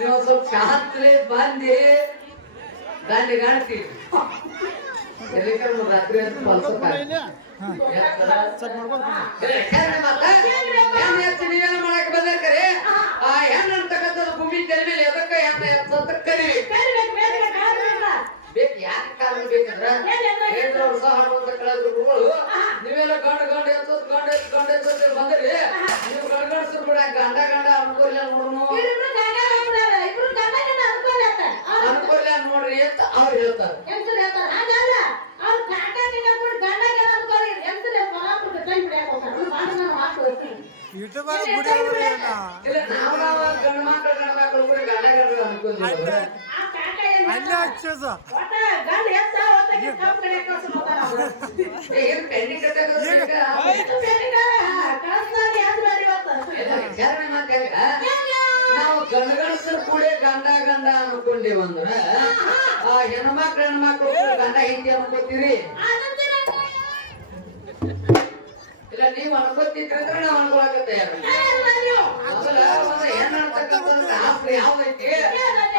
ನೀವು ಸ್ವಲ್ಪ ಶಾಸ್ತ್ರಿ ಬಂದಿ ದಾಂಡಿ ಕಾಣ್ತೀವಿ ರಾತ್ರಿ ಅಂತ ನೀವೇನು ಮಾಡಕ್ ಬಂದಿರ್ಕರಿ ಆ ಹೆಣ್ಣು ಅಂತಕ್ಕಂಥದ್ದು ಭೂಮಿ ತೆರೆ ಮೇಲೆ ಎದಕ್ಕ ಹೆಣ್ಣ ಎತ್ತ ಕರಿ ಬೇಕು ಯಾಕೆ ಕಾರಣ ಬೇಕಂದ್ರ ವರ್ಷ ಹಾಡುವಂತ ಕಳೆದ್ರು ನೀವೆಲ್ಲ ಗಂಡ ಗಂಡ ಎತ್ತದ್ ಗಂಡ ಗಂಡ ಎತ್ತ ಬಂದ್ರಿ ನೀವು ಗಂಡಗಡ್ಸರು ಕೂಡ ಗಂಡ ಗಂಡ ಅನ್ಕೋಲ್ಲ ನೋಡ್ನು ಅನ್ಕೋಲ್ಲ ನೋಡ್ರಿ ಅಂತ ಅವ್ರು ಹೇಳ್ತಾರೆ ಇಲ್ಲ ನಾವು ಗಂಡ ಮಕ್ಕಳು ಕೂಡ ಗಂಡ ಗಂಡ ಅನ್ಕೊಂತೀವಿ ನಾವು ಗಂಡಗಣಸರು ಕೂಡ ಗಂಡ ಗಂಡ ಅನ್ಕೊಂಡೇವಂದ್ರ ಆ ಹೆಣ್ಮಕ್ಳು ಗಂಡ ಹಿಂದಿ ಅನ್ಕೋತೀರಿ ಇಲ್ಲ ನೀವು ಅನ್ಕೋತಿದ್ರೆ ನಾವು ಅನ್ಕೊಳಕತ್ತೆ ಹೆಣ್ಣು ಅಂತಕ್ಕಂಥದ್ದು ಯಾವ್ದೈತಿ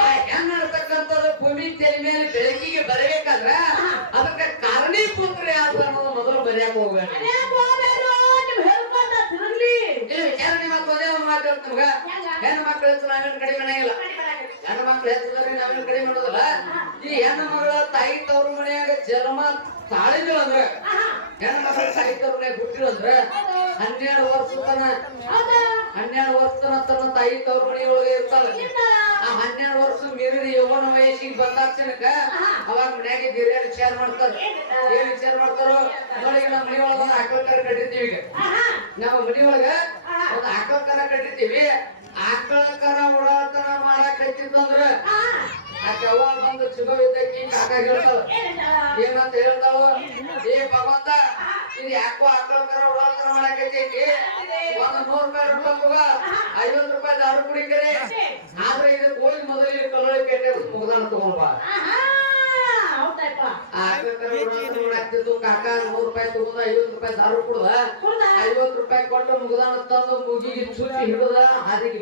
ಆ ಹೆಣ್ಣು ಅಂತಕ್ಕಂಥದ್ದು ಭೂಮಿ ತೆರೆ ಮೇಲೆ ಬೆಳಕಿಗೆ ಬರಬೇಕಾದ್ರ ಅದಕ್ಕೆ ಕಾರಣೀಭೂತರು ಯಾವ್ದು ಅನ್ನೋದು ಮೊದಲು ಬರೆಯಕ್ ಹೋಗ್ಬೇಡ ವಿಚಾರಣೆ ಮಾತಾಡ್ತ ನಮ್ಗ ಹೆಣ್ಣು ಮಕ್ಳು ಹೆಚ್ಚು ನಾವೇನು ಕಡಿಮೆ ಮಾಡಂಗಿಲ್ಲ ಹೆಣ್ಣು ಮಕ್ಳು ಹೆಚ್ಚಿದ್ರೆ ನಾವೇನು ಕಡಿಮೆ ಮಾಡೋದಲ್ಲ ಈ ಹೆಣ್ಣು ಮಗಳ ತಾಯಿ ತವ್ರ ಮನೆಯಾಗ ಜನ್ಮ ತಾಳಿದ್ರು ಅಂದ್ರ ಹೆಣ್ಣು ಮಕ್ಕಳ ತಾಯಿ ತವ್ರ ಮನೆಯಾಗ ಹುಟ್ಟಿರು ಅಂದ್ರ 12 ವರ್ಷ ತನ್ನ ತಾಯಿ ತವ್ರ ಮನೆಯೊಳಗೆ ಇರ್ತಾಳ ಆ 12 ವರ್ಷ ಮೀರಿದ ಯೌವನ ವಯಸ್ಸಿಗೆ ಬಂದಾಕ್ಷಣಕ್ಕ ಅವಾಗ ಮನ್ಯಾಗ ಹಿರಿಯರು ವಿಚಾರ ಮಾಡ್ತಾರ ಏನ್ ವಿಚಾರ ಮಾಡ್ತಾರೋ ನೋಡಿ ನಮ್ಮ ಮನೆಯೊಳಗ ಒಂದು ಆಕಳ ಕರ ಕಟ್ಟಿರ್ತೀವಿ ಈಗ ನಮ್ಮ ಮನೆಯೊಳಗ ಒಂದು ಆಕಳ ಕರ ಕಟ್ಟಿರ್ತೀವಿ ಆಕಳ ಕರ ಓಡಾಟನ ಮಾಡಕ್ ಹಚ್ಚಿತ್ತಂದ್ರ ಆ ಕವ್ವ ಬಂದು ಚುಗೋ ಇದ್ದಕ್ಕೆ ಕಾಕ ಹೇಳ್ತಾಳ ಏನಂತ ಹೇಳ್ತಾಳು ಏ ಭಗವಂತ ಇದು ಯಾಕೋ ಆಕಳ ಕರ ಓಡಾಟನ ಮಾಡಕ್ ಹಚ್ಚೈತಿ ಒಂದು 100 ರೂಪಾಯಿ ತಗೋ 50 ರೂಪಾಯಿ ದಾರು ಕುಡಿಕರೆ ಆದ್ರೆ ಇದಕ್ಕೆ ಹೋಗಿ ಮೊದಲಿಗೆ ಕಲ್ಲೊಳಿ ಪೇಟೆ ಮುಗ್ದಾನ ತಗೊಂಡ್ಬಾ ಕಾಕ 100 ರೂಪಾಯಿ ತಗೊಂಡ 50 ರೂಪಾಯಿ ದಾರು ಕುಡ್ದ 50 ರೂಪಾಯಿ ಕೊಟ್ಟು ಮುಗ್ದಾನ ತಂದು ಮುಗಿಗೆ ಚುಚ್ಚಿ ಹಿಡಿದ ಹಾದಿಗೆ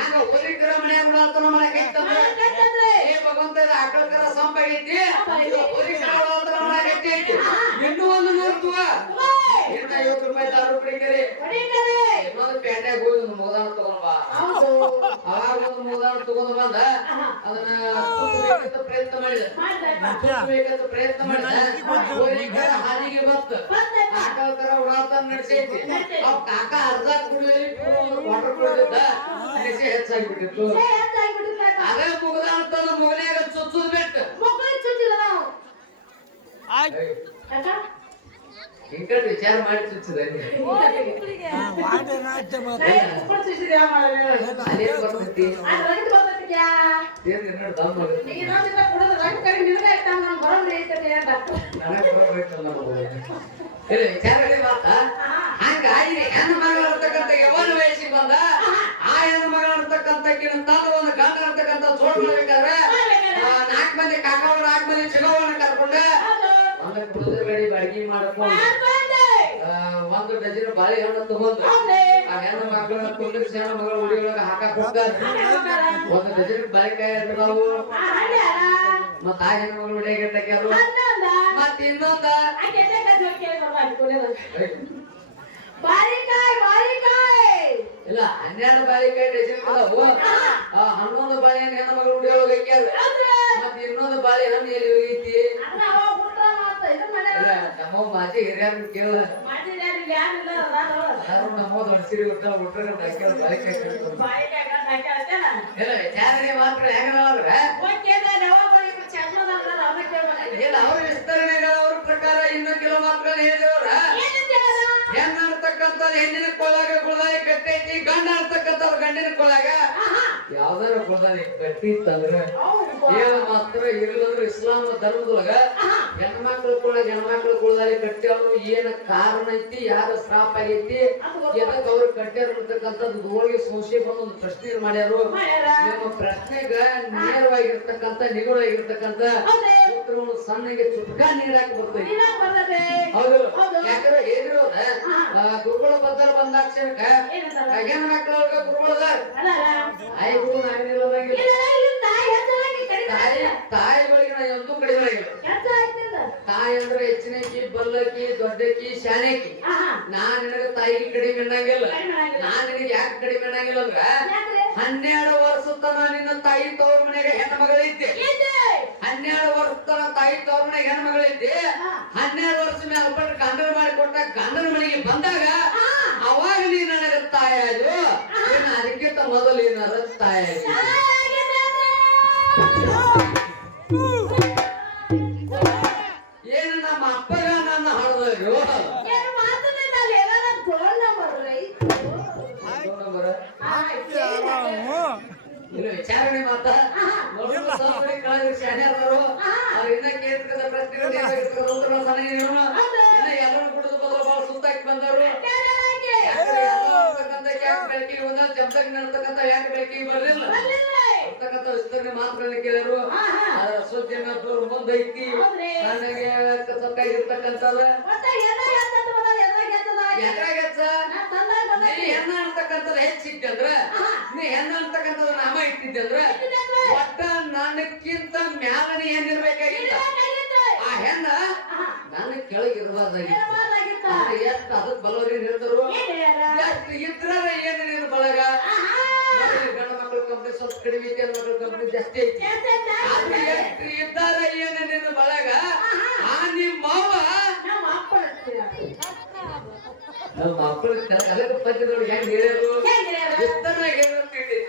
ಹಂಗ ಹೊಲಿಕರ ಮನ್ಯಾಗ ಉಡಾತನ ಮಾಡಕ್ ಐತಂದ್ರೆ ಏ ಭಗವಂತ ಇದು ಆಕಳ ಕರ ಸಂಪಾಗೈತಿ ಹೊಲಿಕರ ಉಡಾತನ ಮಾಡಕ್ ಐತಿ ಇನ್ನೂ ಒಂದು 100 ತಗೋ 50 ರೂಪಾಯಿ ದಾರು ಕುಡಿಕರೆ ಇನ್ನೊಂದು ಪೇಟೆಗೆ ಹೋಗಿ ಒಂದು ಮುಗ್ದಾನ ತಗೊಂಡ್ ಬಾ ಅವಾಗ ಒಂದು ಮುಗ್ದಾನ ತಗೊಂಡ್ ಬಂದ ಅದನ್ನ ಪ್ರಯತ್ನ ಮಾಡಿದ ಪ್ರಯತ್ನ ಮಾಡಿದ ಹಾದಿಗೆ ಬತ್ತ ಆಕಳ ಕರ ಉಡಾತನ ನಡೆಸೈತಿ ಅವ್ ಕಾಕ ಅರ್ಧ ಕುಡಿಯಲ್ಲಿ ವಾಟರ್ ಕುಡಿದಿದ್ದ ಹೆಚ್ಚಾಗಿಬಿಟ್ಟಿತ್ತು ಅದೇ ಮುಗ್ದಾನ ತಂದ ಮುಗನ್ಯಾಗ ಚುಚ್ಚುದ್ ಬಿಟ್ಟು ಹಿಂಕಟ್ ವಿಚಾರ ಮಾಡಿ ಚುಚ್ಚಿದ ಹಂಗ ಹೆಣ್ಣು ಮಗಳು ಅಂತಕ್ಕಂಥ ಯವನ ವಯಸ್ಸಿಗೆ ಬಂದ ಆ ಹೆಣ್ಣು ಮಗಳು ಅಂತಕ್ಕಂಥಕ್ಕಿನ ತಂದು ಒಂದು ಗಂಡ ಅಂತಕ್ಕಂಥ ಜೋಡ್ ಮಾಡ್ಬೇಕಾದ್ರೆ 4 ಮಂದಿ ಕಾಕವ್ರು 4 ಮಂದಿ ಚಿಗವನ್ನ ಕರ್ಕೊಂಡ ಒಂದು ಕುಡಿದ್ರ ಗಡಿ ಅಡಿಗೆ ಮಾಡ್ಕೊಂಡು 1 ಡಜನ್ ಬಾಳೆಹಣ್ಣು ತಗೊಂಡು ಆ ಹೆಣ್ಣು ಮಕ್ಕಳನ್ನ ಕುಂದಿರಿಸಿ ಹೆಣ್ಣು ಮಗಳ ಉಡಿಯೊಳಗ ಹಾಕಕ್ ಹೋಗ್ತಾರೆ 1 ಡಜನ್ ಬಾಳೆಕಾಯಿ ಇರ್ತಾವು ಮತ್ತ ಆ ಹೆಣ್ಣು ಮಗಳು ಉಡಿಯಾಗ ಇಟ್ಟಕ್ಯಾರು ಮತ್ತ ಇನ್ನೊಂದ ಇಲ್ಲ 12 ಬಾಳೆಕಾಯಿ ಡಜನ್ ಅದಾವು 11 ಬಾಳೆಹಣ್ಣು ಹೆಣ್ಣು ಮಗಳು ಉಡಿಯೊಳಗ ಹಾಕ್ಯಾರ ಮತ್ತ ಇನ್ನೊಂದು ಬಾಳೆಹಣ್ಣು ಎಲ್ಲಿ ಹೋಗೈತಿ ನಮ್ಮ ಮಾಜಿ ಹಿರಿಯರು ಕೇಳ ನಮ್ಮ ಸೀರೆ ಬಿಟ್ಟ ವಿಚಾರಣೆ ಮಾತ್ರ ಹೆಂಗಂದ್ರ ಅವ್ರ ವಿಸ್ತರಣೆಗಳ ಅವ್ರ ಪ್ರಕಾರ ಇನ್ನು ಕೆಲವು ಮಕ್ಕಳು ಹೇಳಿದವ್ರ ಹೆಣ್ಣು ಅಂತಕ್ಕಂಥದ್ದು ಹೆಣ್ಣಿನ ಕೊಳಾಗ ಗುಳದಾಗಿ ಕಟ್ಟೈತಿ ಗಂಡ ಅಂತಕ್ಕಂಥವ್ರ ಗಂಡಿನ ಕೊಳಾಗ ಯಾವ್ದಾರ ಗುಳದಾಗಿ ಕಟ್ಟಿತ್ತಂದ್ರ ಏನ ಮಾತ್ರ ಇರ್ಲಂದ್ರ ಇಸ್ಲಾಂ ಧರ್ಮದೊಳಗ ಹೆಣ್ಮಕ್ಳು ಗುಳದಾಗಿ ಕಟ್ಟ್ಯಾವ ಏನ ಕಾರಣ ಐತಿ ಯಾರ ಶ್ರಾಪ ಆಗೈತಿ ಎದಕ್ ಅವ್ರು ಕಟ್ಟ್ಯಾರ ಅಂತಕ್ಕಂಥದ್ದು ಹೋಗಿ ಸಂಶಯ ಬಂದು ಒಂದು ಪ್ರಶ್ನೆ ಮಾಡ್ಯಾರು ನಿಮ್ಮ ಪ್ರಶ್ನೆಗ ನೇರವಾಗಿರ್ತಕ್ಕಂಥ ನಿಗುಳಾಗಿರ್ತಕ್ಕಂಥ ಉತ್ತರವನ್ನು ಸಣ್ಣಗೆ ಚುಟ್ಕ ನೀರಾಕ ಬರ್ತೈತಿ ಹೌದು ಯಾಕಂದ್ರೆ ಹೇಳಿರೋದ ಗುರುಗಳ ಬದ್ದಲ್ ಬಂದಾಕ್ಷಣಕ್ಕ ಹೆಣ್ಣು ಮಕ್ಕಳೊಳಗ ಗುರುಗಳದ ನಾನ್ ನಿನಗೆ ಯಾಕೆ ಕಡಿಮೆ ಅನ್ನಂಗಿಲ್ಲ ಅಂದ್ರ 12 ವರ್ಷ ತನ ನಿನ್ನ ತಾಯಿ ತವ್ರ ಮನೆಗೆ ಹೆಣ್ಣು ಮಗಳಿದ್ದೆ 12 ವರ್ಷ ತನ ತಾಯಿ ತವ್ರ ಮನೆಗೆ ಹೆಣ್ಣು ಮಗಳಿದ್ದೆ 12 ವರ್ಷ ಮೇಲೆ ಒಬ್ಬರು ಗಂಡನ ಮಾಡಿ ಕೊಟ್ಟ ಗಂಡನ ಮನೆಗೆ ಬಂದಾಗ ಅವಾಗ ನೀ ನನಗೆ ತಾಯಿ ಆದ್ರು ಅದಕ್ಕಿಂತ ಮೊದಲು ಏನಾರ ತಾಯಿ ಏನು ನಮ್ಮ ಅಪ್ಪಗ ನನ್ನ ಹಾಡೋದು ಇನ್ನು ವಿಚಾರಣೆ ಮಾತಾ ಶಾನ್ಯಾರವರು ಅವ್ರು ಇನ್ನ ಕೇಳ್ತಕ್ಕಂಥ ಪ್ರಶ್ನೆಗಳು ಇನ್ನ ಎಲ್ಲರೂ ಕುಡಿದು ಬದಲು ಬಹಳ ಸುತ್ತಾಕಿ ಬಂದವರು ಬೆಳಕಿಗೆ ಒಂದ ಜಂಪಕ್ಕೆ ನಡ್ತಕ್ಕಂಥ ಯಾಕೆ ಬೆಳಕಿಗೆ ಬರಲಿಲ್ಲ ಅಂತಕ್ಕಂಥ ವಿಸ್ತರಣೆ ಮಾತುಗಳನ್ನ ಕೇಳರು ಅದರ ಸುದ್ದಿನ ದೂರ ಮುಂದೈತಿ ನನಗೆ ಸೊಕ್ಕಾಗಿರ್ತಕ್ಕಂಥದ್ದು ನೀ ಹೆಣ್ಣ ಅಂತಕ್ಕಂಥದ್ದು ಹೆಚ್ಚಿಟ್ಟಂದ್ರ ನೀ ಹೆಣ್ಣ ಅಂತಕ್ಕಂಥದ್ದು ನಾಮ ಇಟ್ಟಿದ್ದಂದ್ರ ಒಟ್ಟ ನನಕ್ಕಿಂತ ಮ್ಯಾಲ ನೀ ಏನಿರ್ಬೇಕಾಗಿಲ್ಲ ಆ ಹೆಣ್ಣ ನನ್ನ ಕೆಳಗಿರಬಾರ್ದಾಗಿತ್ತು ಎಷ್ಟು ಅದಕ್ಕೆ ಬಲವರಿ ನಿಲ್ದರು ಎಷ್ಟು ಇದ್ರ ಏನು ನಿನ್ನ ಬಳಗ ಗಂಡ ಮಕ್ಕಳ ಕಂಪ್ನಿ ಸ್ವಲ್ಪ ಕಡಿಮೆ ಐತಿ ಹೆಣ್ಣು ಮಕ್ಕಳ ಕಂಪ್ನಿ ಜಾಸ್ತಿ ಐತಿ ಆದ್ರೆ ಎಷ್ಟು ಇದ್ದಾರ ಏನು ನಿನ್ನ ಬಳಗ ಆ ನಿಮ್ಮ ಮಾವ ನಮ್ಮ ಮಕ್ಕಳು ಕಲಕ ಪದ್ಯದೊಳಗೆ ಹೆಂಗ್ ಹೇಳ್ಯಾರು ವಿಸ್ತರಣೆ ಹೇಳ್ತಿದ್ದೀವಿ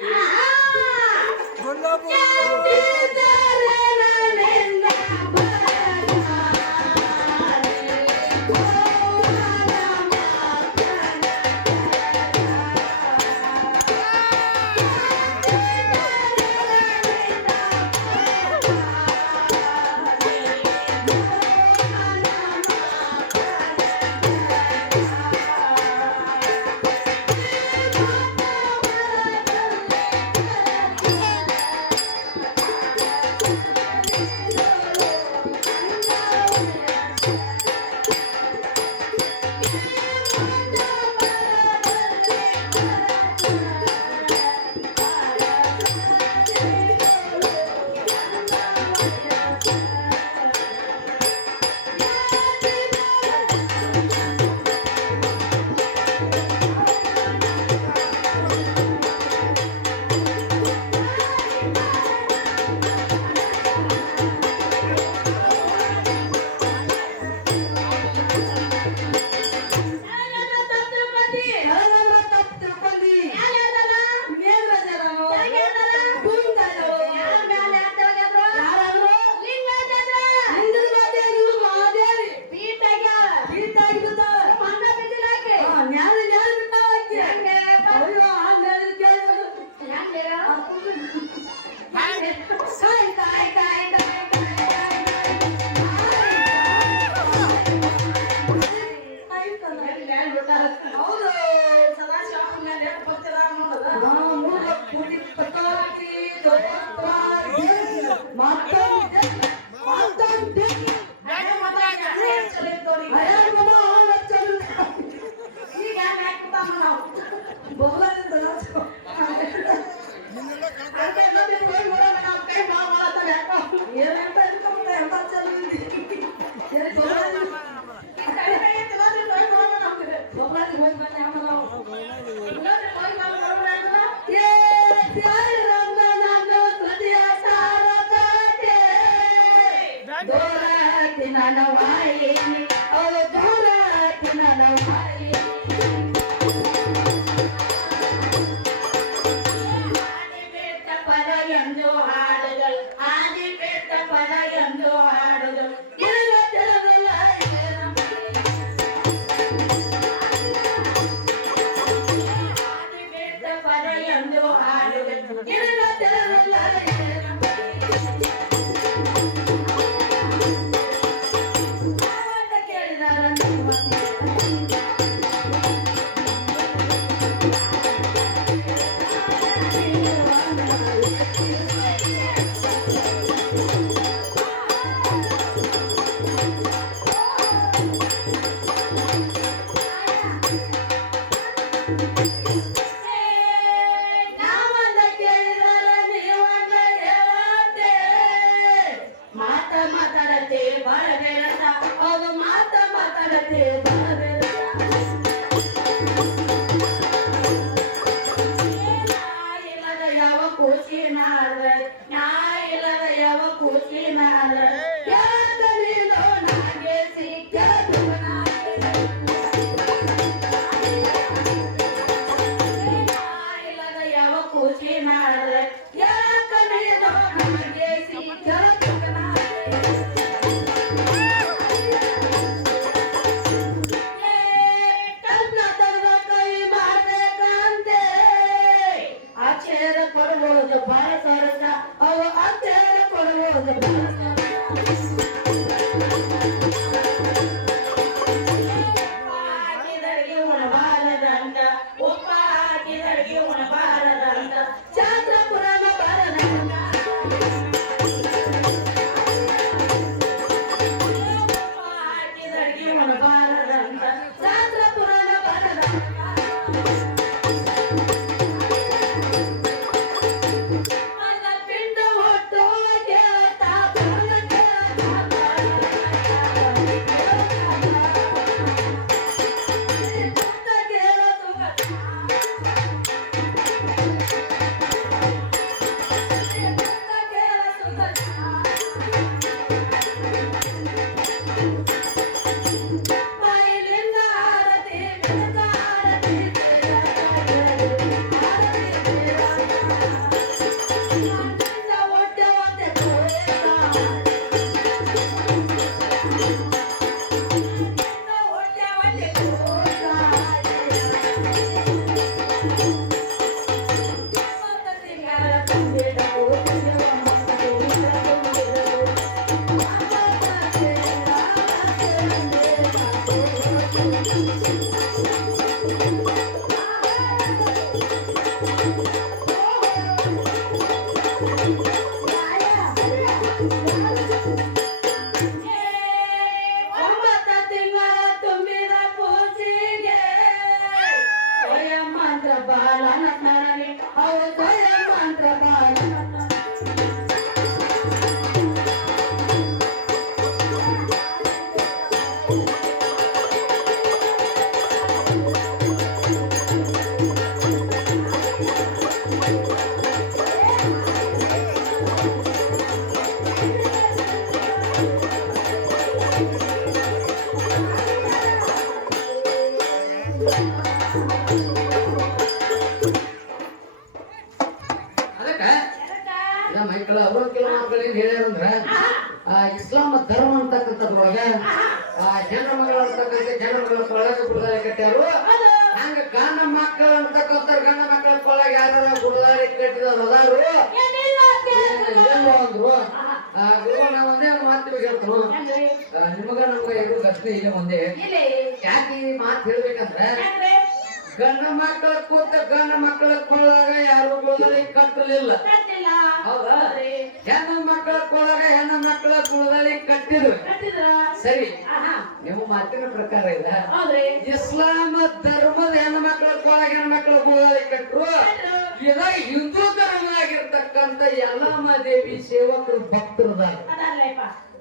ಖುಷಿ ಮಾಡಿದ್ರೆ ಯಾಕ ನೀನು ನಮಗೆ ಅಕ್ಷರ ಕೊಡುವುದು ಬಹಳ ಸರಸ ಅವು ಅಕ್ಷರ ಕೊಡುವುದು ಬಹಳ ಹಾಕಿದರಿಗೆ ಉಣಬಾರದಂತ ಉಪ್ಪ ಹಾಕಿದರಿಗೆ ಉಣಬಾರದಂತ ಚಾಂದ್ರ ಪುರಾಣ ಬಾರದಂತ ಹಾಕಿದರಿಗೆ ಉಣಬಾರದಂತ ಚಾಂದ್ರ ಪುರಾಣ ಬಾರದಂತ ಇಸ್ಲಾಂ ಧರ್ಮ ಅಂತಕ್ಕಂಥದ್ರೊಳಗ ಜನರ ಮಗಳು ಅಂತಕ್ಕಂಥ ಜನರ ಮಗಳ ಕೊಳಗ ಗುಡ್ದಾರಿ ಕಟ್ಟ್ಯಾರು. ಹಂಗ ಗಂಡ ಮಕ್ಕಳು ಅಂತಕ್ಕಂಥ ಗಂಡ ಮಕ್ಕಳ ಕೊಳಗ ಯಾರ ಗುಡ್ದಾರಿ ಕಟ್ಟಿದವ್ರು ಅದಾರು ಅಂದ್ರು. ಗುರು ನಾವು ಒಂದೇ ಮಾತು ಹೇಳ್ತರು, ನಿಮಗ ನಮ್ಗ ಎರಡು ಘಟನೆ ಇಲ್ಲ ಒಂದೇ. ಯಾಕೆ ಈ ಮಾತು ಹೇಳ್ಬೇಕಂದ್ರೆ ಗಂಡ ಮಕ್ಕಳ ಕೂತ ಗಂಡ ಮಕ್ಕಳ ಕೊಳಗ ಯಾರು ಗುಡ್ದಾರಿ ಕಟ್ಟಲಿಲ್ಲ. ಹೌದಾ? ಹೆಣ್ಣು ಮಕ್ಕಳ ಕೊಳಗ ಹೆಣ್ಣು ಮಕ್ಕಳ ಗುಡ್ದಾರಿ ಕಟ್ಟಿದ್ರು. ಸರಿ, ನೀವು ಮಾತಿನ ಪ್ರಕಾರ ಇಲ್ಲ ಇಸ್ಲಾಂ ಧರ್ಮದ ಹೆಣ್ಣು ಮಕ್ಕಳ ಕೊಳಗ ಹೆಣ್ಣು ಮಕ್ಕಳ ಗುಡ್ದಾರಿ ಕಟ್ಟರು. ಇದ ಹಿಂದೂ ಧರ್ಮದಾಗಿರ್ತಕ್ಕಂಥ ಯಲ್ಲಮ್ಮ ದೇವಿ ಸೇವಕರು ಭಕ್ತರದಾರ.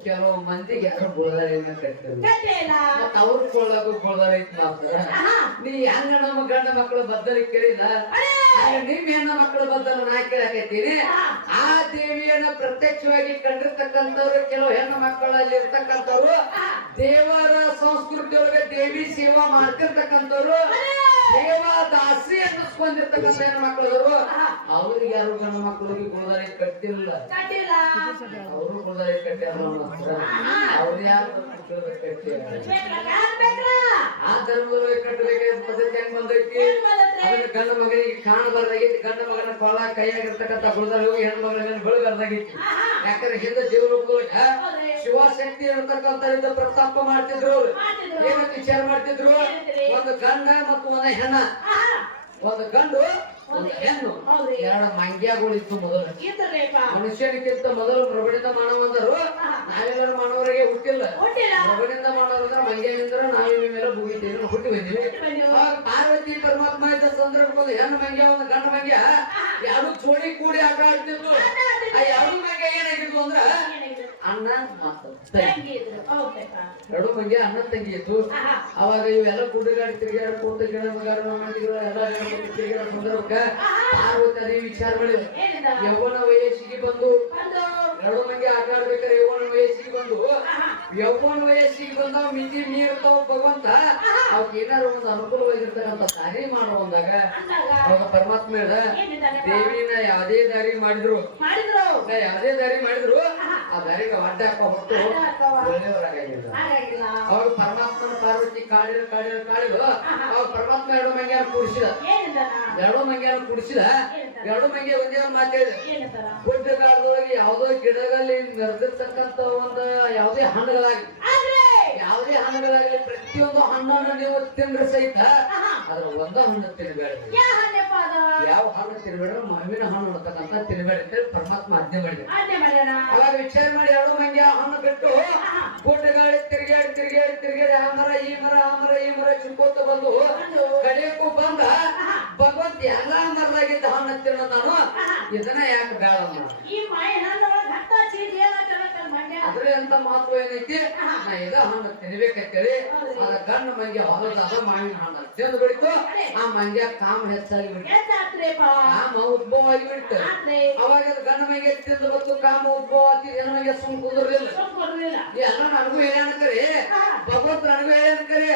ಕೆಲವು ಮಂದಿಗೆ ಯಾರು ಗುಳದಾರಿನ ಕಟ್ಟಿದ್ರು, ಅವ್ರ ಕೊಳ್ಳಾಗೂ ಗುಳದಾರಿ ಮಾಡ್ತಾರ. ನೀ ಹೆಂಗ ನಮ್ಮ ಗಂಡ ಮಕ್ಕಳು ಬದ್ದಲಿ ಕೇಳಿದ ನಿಮ್ ಹೆಣ್ಣು ಮಕ್ಕಳ ಬದ್ದಲು ನಾ ಕೇಳಾಕತ್ತೀನಿ. ಆ ದೇವಿಯನ್ನ ಪ್ರತ್ಯಕ್ಷವಾಗಿ ಕಂಡಿರ್ತಕ್ಕಂಥವ್ರು ಕೆಲವು ಹೆಣ್ಣು ಮಕ್ಕಳಲ್ಲಿ ಇರ್ತಕ್ಕಂಥವ್ರು ದೇವರ ಸಂಸ್ಕೃತಿಯೊಳಗೆ ದೇವಿ ಸೇವಾ ಮಾಡ್ತಿರ್ತಕ್ಕಂಥವ್ರು ಸೇವಾ ದಾಸಿ ಅನ್ನಿಸ್ಕೊಂಡಿರ್ತಕ್ಕಂಥ ಹೆಣ್ಣು ಮಕ್ಕಳವರು ಅವ್ರಿಗೆ ಯಾರು ಗಂಡು ಮಕ್ಕಳಿಗೆ ಗುಳದಾರಿ ಕಟ್ಟಿಲ್ಲ. ಅವರು ಗುಳದಾರಿ ಕಟ್ಟ್ಯಾರ. ಅವ್ರು ಯಾರು ಕಟ್ಟಿ ಆ ಧರ್ಮದೊಳಗೆ ಕಟ್ಟಬೇಕಾದ ಪದ್ಧತಿ ಹೆಂಗ್ ಬಂದೈತಿ? ಅದನ್ನ ಗಂಡ ಮಗನಿಗೆ ಕಾಣಬಾರ್ದಾಗೈತಿ. ಗಂಡ ಮಗನ ಕೊಳ ಕೈಯಾಗಿರ್ತಕ್ಕಂಥ ಗುಳದಾರಿ ಹೋಗಿ ಹೆಣ್ಣು ಮಗನ ಬೆಳಗಾರ್ದಾಗೈತಿ. ಯಾಕಂದ್ರೆ ಹಿಂದೆ ಜೀವನೊಳಗ ಶಿವಶಕ್ತಿ ಇರತಕ್ಕಂಥ ಪ್ರತಾಪ ಮಾಡ್ತಿದ್ರು. ಅವ್ರು ಏನಂತ ವಿಚಾರ ಮಾಡ್ತಿದ್ರು? ಒಂದು ಗಂಡ ಮತ್ತು ಒಂದು ಹೆಣ್ಣ, ಒಂದು ಗಂಡು ಒಂದು ಹೆಣ್ಣು, ಎರಡು ಮಂಗ್ಯಗಳಿತ್ತು ಮೊದಲು. ಮನುಷ್ಯನಿಗಿಂತ ಮೊದಲು ಪ್ರಭುನಿಂದ ಮಾನವಂದರು. ನಾವೆಲ್ಲರೂ ಮಾನವರಿಗೆ ಹುಟ್ಟಿಲ್ಲ. ಪ್ರಭುನಿಂದ ಮಾನವರಂದ್ರೆ ಮಂಗ್ಯನಿಂದ ನಾವಿನ ಮೇಲೆ ಮುಗಿತೀವಿ, ಹುಟ್ಟಿ ಬಂದಿವಿ. ಪಾರ್ವತಿ ಪರಮಾತ್ಮ ಇದ್ದ ಸಂದರ್ಭದಲ್ಲಿ ಹೆಣ್ಣು ಮಂಗ್ಯ ಒಂದು ಗಂಡು ಮಂಗ್ಯ ಎರಡು ಜೋಡಿ ಕೂಡಿ ಆಟ ಆಡ್ತಿದ್ವು. ಆ ಎರಡು ಮಂಗ್ಯ ಏನಾಗಿದ್ವು ಅಂದ್ರ ಅಣ್ಣ ಮತ್ತು ತಂಗಿ ಇದ್ರು ಹೌದಪ್ಪ ಎರಡು ಮಂಗೆ ಅಣ್ಣ ತಂಗಿ ಇತ್ತು ಅವಾಗ ಇವೆಲ್ಲ ಗುಡ್ಡಗಾಡಿ ತಿರುಗಾಡ್ಕೊಂತ ಗಿಡ ಮಗಾಡ ಮಂದಿಗಳು ಎಲ್ಲ ತಿರುಗಾಡ ಸಂದರ್ಭಕ್ಕ ಪಾರ್ವತಿ ವಿಚಾರ ಮಾಡಿದ್ರು ಏನಿದ ಯೌವನ ವಯಸ್ಸಿಗೆ ಬಂದು ಬಂದು ಎರಡು ಮಂದಿ ಆಟ ಆಡ್ಬೇಕಾದ್ರೆ ಯೌವನ ವಯಸ್ಸಿಗೆ ಬಂದು ಯೌವನ ವಯಸ್ಸಿಗೆ ಬಂದ ಮಿತಿ ಮೀರ್ತಾವ ಭಗವಂತ ಅವ್ಕ ಏನಾರು ಒಂದು ಅನುಕೂಲವಾಗಿರ್ತಕ್ಕಂಥ ದಾರಿ ಮಾಡುವಂದಾಗ ಅಂದಾಗ ಅವಾಗ ಪರಮಾತ್ಮ ಹೇಳ ಏನಿದ್ದಾನೆ ದೇವಿನ ಯಾವ್ದೇ ದಾರಿ ಮಾಡಿದ್ರು ಮಾಡಿದ್ರು ಯಾವ್ದೇ ದಾರಿ ಮಾಡಿದ್ರು ಆ ದಾರಿಗೆ ಅಡ್ಡ ಹಾಕ ಹೊತ್ತು ಒಳ್ಳೆಯವರಾಗಿಲ್ಲ ಹಾಗಾಗಿಲ್ಲ ಅವಾಗ ಪರಮಾತ್ಮನ ಪಾರ್ವತಿ ಕಾಳಿದ್ರು ಅವಾಗ ಪರಮಾತ್ಮ ಎರಡು ಮಂಗ್ಯಾನ ಕುಡಿಸಿದ ಏನಿದ್ದಾನ ಎರಡು ಮಂಗ್ಯಾನ ಕುಡಿಸಿದ ಎರಡು ಮಂಗೆ ಒಂದೇ ಒಂದು ಮಾತಾಡಿದ ಏನಿದ್ದಾನ ಗುಡ್ಡ ಕಾಲದೊಳಗೆ ಯಾವುದೋ ಗಿಡಗಳಲ್ಲಿ ನಡೆದಿರ್ತಕ್ಕಂಥ ಒಂದು ಯಾವುದೇ ಹಣ್ಣುಗಳಾಗಲಿ ಯಾವುದೇ ಹಣ್ಣುಗಳಾಗಲಿ ಪ್ರತಿಯೊಂದು ಹಣ್ಣನ್ನು ನೀವು ತಿಂದ್ರೆ ಸಹಿತ ಅದ್ರ ಒಂದ ಹಣ್ಣು ತಿನ್ಬೇಡ್ರಿ ಯಾ ಹಣ್ಣಪ್ಪ ಅದು ಯಾವ ಹಣ್ಣು ತಿನ್ಬೇಡ್ರಿ ಮಾವಿನ ಹಣ್ಣು ಅಂತಕ್ಕಂಥ ತಿನ್ಬೇಡ್ರಿ ಅಂತೇಳಿ ಪರಮಾತ್ಮ ಆಜ್ಞೆ ಮಾಡಿದ ಆಜ್ಞೆ ಮಾಡ್ಯಾನ ಅವಾಗ ವಿಚಾರ ಮಾಡಿ ಎರಡು ಮಂಗೆ ಆ ಹಣ್ಣು ಬಿಟ್ಟು ಗುಡ್ಡಗಾಡಿ ತಿರುಗಾಡಿ ಆ ಮರ ಈ ಮರ ಚಿಕ್ಕೋತ ಬಂದು ಕಡಿಯಕ್ಕೂ ಬಂದ ಭಗವಂತ ಎಲ್ಲಾ ಮರದಾಗಿದ್ದ ಹಣ್ಣು ತಿನ್ನೋ ನಾನು ಇದನ್ನ ಯಾಕೆ ಬೇಡ ಈ ಮಾಯ ಹಣ್ಣೊಳಗೆ ಹತ್ತ ಚೀಸ್ ಏನಾಗ್ತದೆ ಮಂಡ್ಯ ಅದ್ರಿ ಅಂತ ಮಹತ್ವ ಏನೈತಿ ನಾ ಇದ ಹಣ್ಣು ತಿನ್ಬೇಕಂತೇಳಿ ಅದ ಗಂಡು ಮಂಗೆ ಹೊಲದಾದ ಮಾವಿನ ಹಣ್ಣು ತಿಂದು ಬಿಡ್ತು ಆ ಮಂಗೆ ಕಾಮ ಹೆಚ್ಚಾಗಿ ಬಿಡ್ತು ಎಷ್ಟಾತ್ರಿಪ್ಪ ಕಾಮ ಉದ್ಭವ ಆಗಿ ಬಿಡ್ತು ಆತ್ರಿ ಅವಾಗ ಅದು ಗಂಡು ಮಂಗೆ ತಿಂದು ಬಂತು ಕಾಮ ಉದ್ಭವ ಆತಿ ಹೆಣ್ಣು ಮಂಗೆ ಸುಮ್ ಕುದುರ್ಲಿಲ್ಲ ಕೊಡ್ಲಿಲ್ಲ ಎಲ್ಲ ನನಗೂ ಹೇಳ್ಯಾನಕರಿ ಭಗವಂತ ನನಗೂ ಹೇಳ್ಯಾನಕರಿ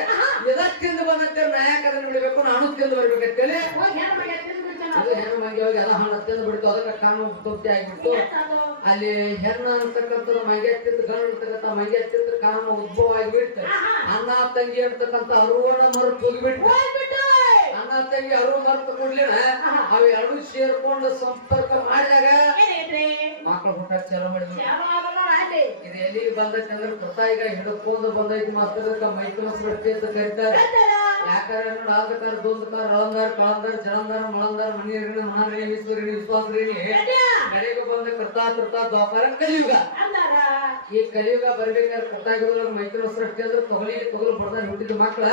ಇದಕ್ ತಿಂದು ಬಂದಂತೇಳಿ ನಾ ಯಾಕೆ ಅದನ್ನ ಬಿಡ್ಬೇಕು ನಾನು ತಿಂದು ಬರ್ಬೇಕಂತೇಳಿ ಹೋಗಿ ಹೆಣ್ಣು ಮಗ ತಿಂದ್ಬಿಡ್ತಾನ ಇದು ಹೆಣ್ಣು ಮಂಗೆ ಹೋಗಿ ಎಲ್ಲ ಹಣ್ಣು ತಿಂದು ಬಿಡ್ತು ಅದಕ್ಕೆ ಕಾಮ ತೃಪ್ತಿ ಆಗಿಬಿಡ್ತು ಅಲ್ಲಿ ಹೆಣ್ಣು ಅಂತಕ್ಕಂಥದ್ದು ಮಂಗೆ ತಿಂದು ಗಂಡು ಅಂತಕ್ಕಂಥ ಮಂಗೆ ತಿಂದು ಕಾಮ ಉದ್ಭವ ಆಗಿಬಿಡ್ತು ಅಣ್ಣ ತಂಗಿ ಅಂತಕ್ಕಂಥ ಅರುವನ್ನ ಮರೆತು ಹೋಗಿಬಿಡ್ತು ಅಣ್ಣ ತಂಗಿ ಅರು ಮರೆತು ಕೊಡ್ಲಿನ ಅವು ಎರಡು ಸೇರ್ಕೊಂಡು ಸಂಪರ್ಕ ಮಾಡಿದಾಗ ಏನೈತ್ರಿ ಮಕ್ಕಳು ಹುಟ್ಟಾಕ ಚಾಲು ಮಾಡಿದ್ರು ಯಾವಾಗಲೂ ಅಲ್ಲಿ ಇದು ಎಲ್ಲಿಗೆ ಬಂದೈತಿ ಅಂದ್ರೆ ಕೃತಾಯಿಗ ಹಿಡ್ಕೊಂಡು ಬಂದೈತಿ ಮಾತ್ರ ಮೈಕನಸ್ ಬಿಡ್ತಿ ಅಂತ ಕರೀತಾರೆ ಯಾಕಂದ್ರೆ ನೋಡಿ ಆದಕಾರ ದೊಂದಕಾರ ರಳಂದಾರ ಕಳಂದಾರ ಜಳಂದಾರ ಮಳಂದಾರ ಮಣಿಯರಿಣಿ ಮಹಾರಣಿ ಈಶ್ವರಿಣಿ ವಿಶ್ವಾಸರಿಣಿ ಕಡೆಗೆ ಬಂದ ಕೃತಾ ದ್ವಾಪರ ಕಲಿಯುಗ ಅಂದಾರ ಈ ಕಲಿಯುಗ ಬರ್ಬೇಕಾದ್ರೆ ಕೃತಾಯಿಗಳ ಮೈಕನಸ್ ರಟ್ಟಿ ಅಂದ್ರೆ ತೊಗಲು ಬಡ್ದಾರ ಹುಟ್ಟಿದ ಮಕ್ಕಳ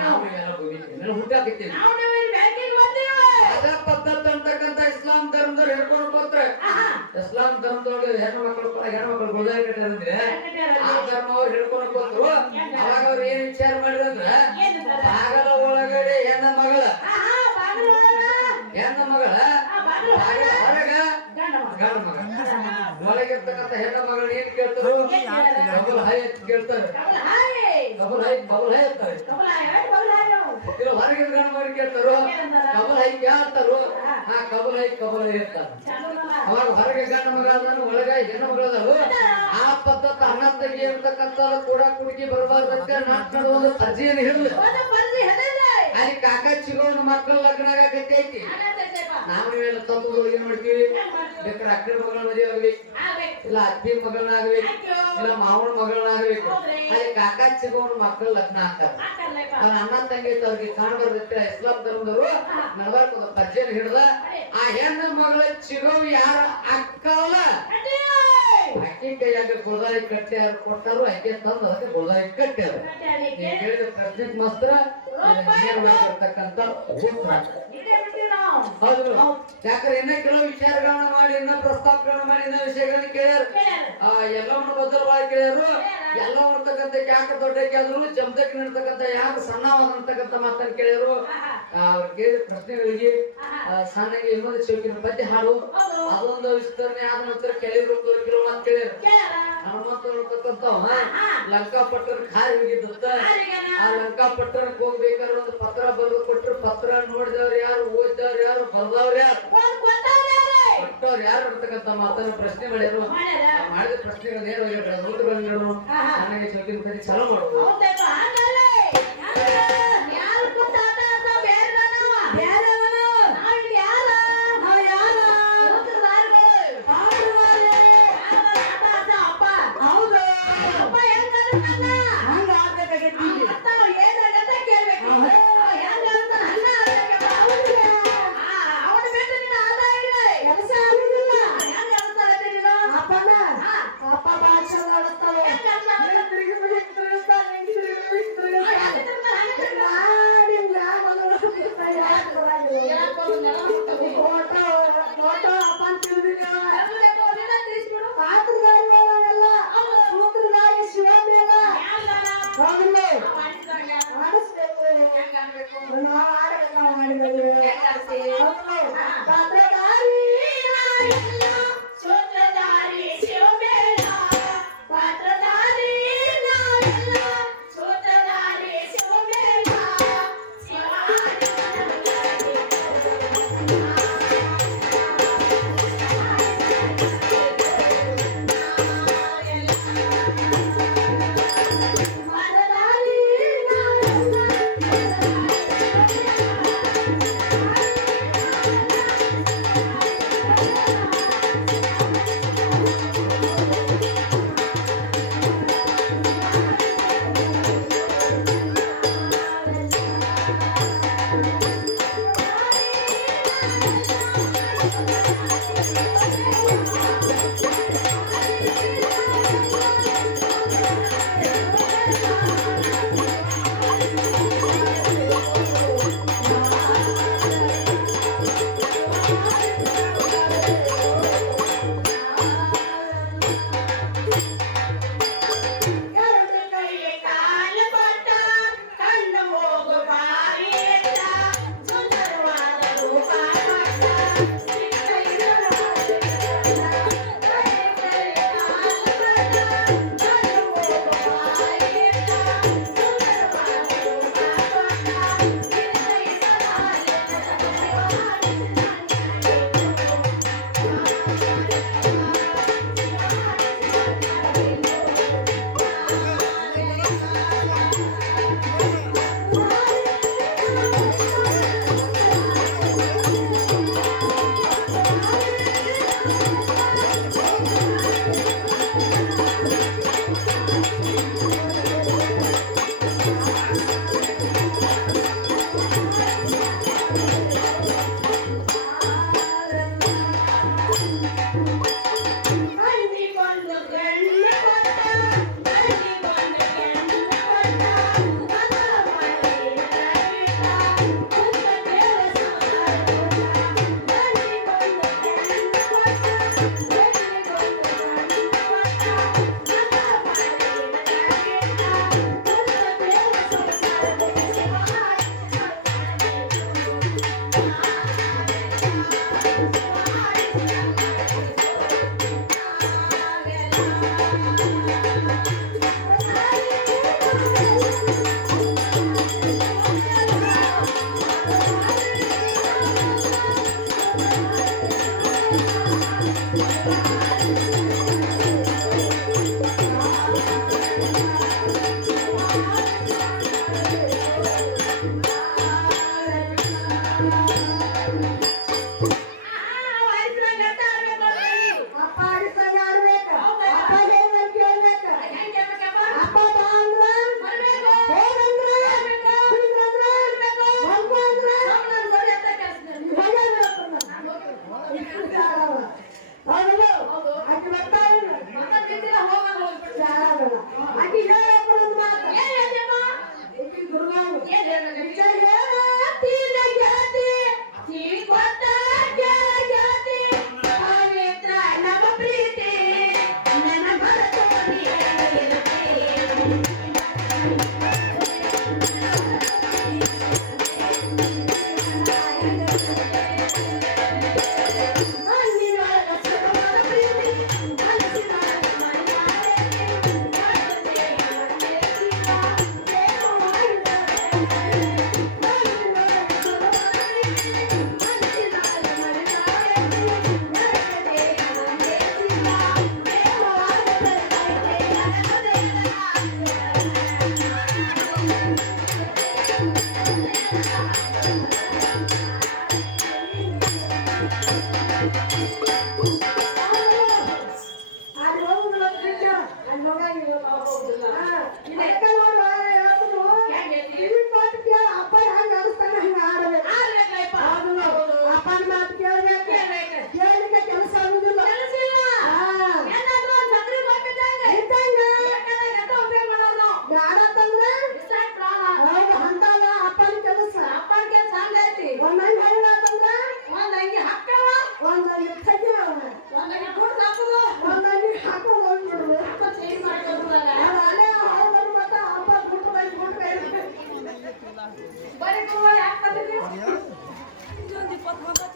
ನಾವು ಎಲ್ಲ ಹೋಗಿದ್ದೀವಿ ಹುಟ್ಟಾಕಿದ್ದೀವಿ ನಾವು ಬ್ಯಾಂಕಿಗೆ ಬರ್ತೀವಿ ಅದ ಪದ್ಧತಿ ಅಂತಕ್ಕಂಥ ಇಸ್ಲಾಂ ಧರ್ಮದವ್ರು ಹೇಳ್ಕೊಂಡು ಹೋಗ್ತಾರೆ ಇಸ್ಲಾಂ ಧರ್ಮದೊಳಗೆ ಹೆಣ್ಣು ಮಕ್ಕಳು ಗುರುದಾರ ಕಟ್ಟಾರಂದ್ರೆ ಆ ಧರ್ಮ ಅವ್ರು ಹೇಳ್ಕೊಂಡು ಹೋಗ್ರು ಅವಾಗ ಅವ್ರು ಏನ್ ವಿಚಾರ ಮಾಡಿರಂದ್ರ ಬಾಗಲ ಒಳಗಡೆ ಹೆಣ್ಣ ಮಗಳ ಬಾಗಿಲ ಹೊರಗ ಗಂಡ ಮಗ ಒಳಗಿರ್ತಕ್ಕಂಥ ಹೆಣ್ಣ ಮಗಳ ಏನ್ ಕೇಳ್ತಾರು ಕಬಲ್ ಹೈ ಅಂತ ಕೇಳ್ತಾರೆ ಕಬಲ್ ಹೈ ಅಂತಾರೆ ಹೊರಗಿನ ಗಂಡ ಮಗ ಕೇಳ್ತಾರೋ ಕಬಲ್ ಹೈ ಕೇಳ್ತಾರೋ ಕಬಲ್ ಹೈ ಇರ್ತಾರ ಅವಾಗ ಹೊರಗೆ ಗಂಡ ಮಗ ಅದನ್ನು ಒಳಗ ಹೆಣ್ಣು ಮಗಳದಾರು ಆ ಪದ್ಧತಿ ಅಣ್ಣ ತಂಗಿ ಇರ್ತಕ್ಕಂಥ ಕೂಡ ಕುಡುಕಿ ಬರಬಾರ್ದಂತೆ ನಾಟ್ಕೊಂಡು ಒಂದು ಅರ್ಜಿಯನ್ನು ಹಿಡಿದು ಅಲ್ಲಿ ಕಾಕ ಚಿಗೋಣ ಮಕ್ಕಳು ಲಗ್ನ ಆಗೈತಿ ನಾವು ಎಲ್ಲ ತಪ್ಪು ಏನ್ ಮಾಡ್ತೀವಿ ಬೇಕಾದ್ರೆ ಅಕ್ಕನ ಮಗಳ ಮದುವೆ ಆಗ್ಬೇಕು ಇಲ್ಲ ಅತ್ತಿ ಮಗಳನ್ನ ಆಗ್ಬೇಕು ಇಲ್ಲ ಮಾವನ ಮಗಳನ್ನ ಆಗ್ಬೇಕು ಅಲ್ಲಿ ಕಾಕ ಚಿಗೋಣ ಮಕ್ಕಳು ಲಗ್ನ ಆಗ್ತಾರೆ ಅಣ್ಣ ತಂಗಿ ಅವ್ರಿಗೆ ಕಾಣಬಾರ್ದಂತೆ ಇಸ್ಲಾಂ ಧರ್ಮದವರು ನಡಬಾರ್ದು ಒಂದು ಅರ್ಜಿಯನ್ನು ಹಿಡ್ದ ಆ ಹೆಣ್ಣು ಮಗಳ ಚಿಗೋವ್ ಯಾರ ಅಕ್ಕಲ್ಲ ಅಕ್ಕಿ ಕೈಯಾಗ ಗೋದಾಯಿ ಕಟ್ಟಿ ಅವ್ರು ಕೊಟ್ಟರು ಅಕ್ಕಿ ತಂದು ಅದಕ್ಕೆ ಗೋದಾಯಿ ಕಟ್ಟ್ಯಾರ ನೀವು ಹೇಳಿದ ಪ್ರಶ್ನೆಗೆ ಮಾತ್ರ ನೇರವಾಗಿರ್ತಕ್ಕಂಥ ಉತ್ತರ ಹೌದು ಯಾಕಂದ್ರೆ ಇನ್ನ ಕೆಲವು ವಿಚಾರಗಳನ್ನ ಮಾಡಿ ಇನ್ನ ಪ್ರಸ್ತಾಪಗಳನ್ನ ಮಾಡಿ ಇನ್ನ ವಿಷಯಗಳನ್ನ ಕೇಳ್ಯಾರ ಎಲ್ಲವನ್ನು ಬದಲವಾಗಿ ಕೇಳ್ಯಾರು ಎಲ್ಲ ಅಂತಕ್ಕಂಥ ಯಾಕೆ ದೊಡ್ಡಕ್ಕೆ ಆದ್ರು ಜಮದಕ್ಕೆ ನಿರ್ತಕ್ಕಂಥ ಯಾಕೆ ಸಣ್ಣವಾದಂತಕ್ಕಂಥ ಮಾತನ್ನು ಕೇಳ್ಯಾರು ಅವ್ರು ಕೇಳಿದ ಪ್ರಶ್ನೆಗಳಿಗೆ ಸಣ್ಣಗೆ ಇನ್ನೊಂದು ಚೌಕಿನ ಪದ್ಯ ಹಾಡು ಅದೊಂದು ವಿಸ್ತರಣೆ ಆದ ನಂತರ ಕೆಲವರು ಕಿಲೋ ಮಾತು ಕೇಳ್ಯಾರ ಹನುಮಂತ ಹೇಳ್ತಕ್ಕಂಥವ ಲಂಕಾಪಟ್ಟಣ ಖಾರಿ ಹೋಗಿದ್ದ ಆ ಲಂಕಾಪಟ್ಟಣಕ್ಕೆ ಹೋಗ್ಬೇಕಾದ್ರೆ ಒಂದು ಪತ್ರ ಬರೆದು ಕೊಟ್ಟರು ಪತ್ರ ನೋಡಿದವ್ರು ಯಾರು ಓದಿದವ್ರು ಯಾರು ಬರ್ದವ್ರು ಯಾರು ಕೊಟ್ಟವ್ರು ಯಾರು ಅಂತಕ್ಕಂಥ ಮಾತನ್ನು ಪ್ರಶ್ನೆ ಮಾಡ್ಯಾರು ಮಾಡಿದ ಪ್ರಶ್ನೆಗಳು ನೇರವಾಗಿ ಉತ್ತರಗಳನ್ನು ಚೆನ್ನಾಗಿ ಚೌಕಿನ ಕಡೆ ಚಾಲೂ ಮಾಡ್ಬೋದು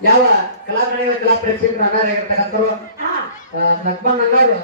ಯಾವ ಕಲಾ ಪ್ರೇಕ್ಷಕರು ಅನಾರ ಆಗಿರ್ತಕ್ಕಂಥವ್ರು ಹಾ ನಕ್ಮನ್ ಅನ್ನಾರು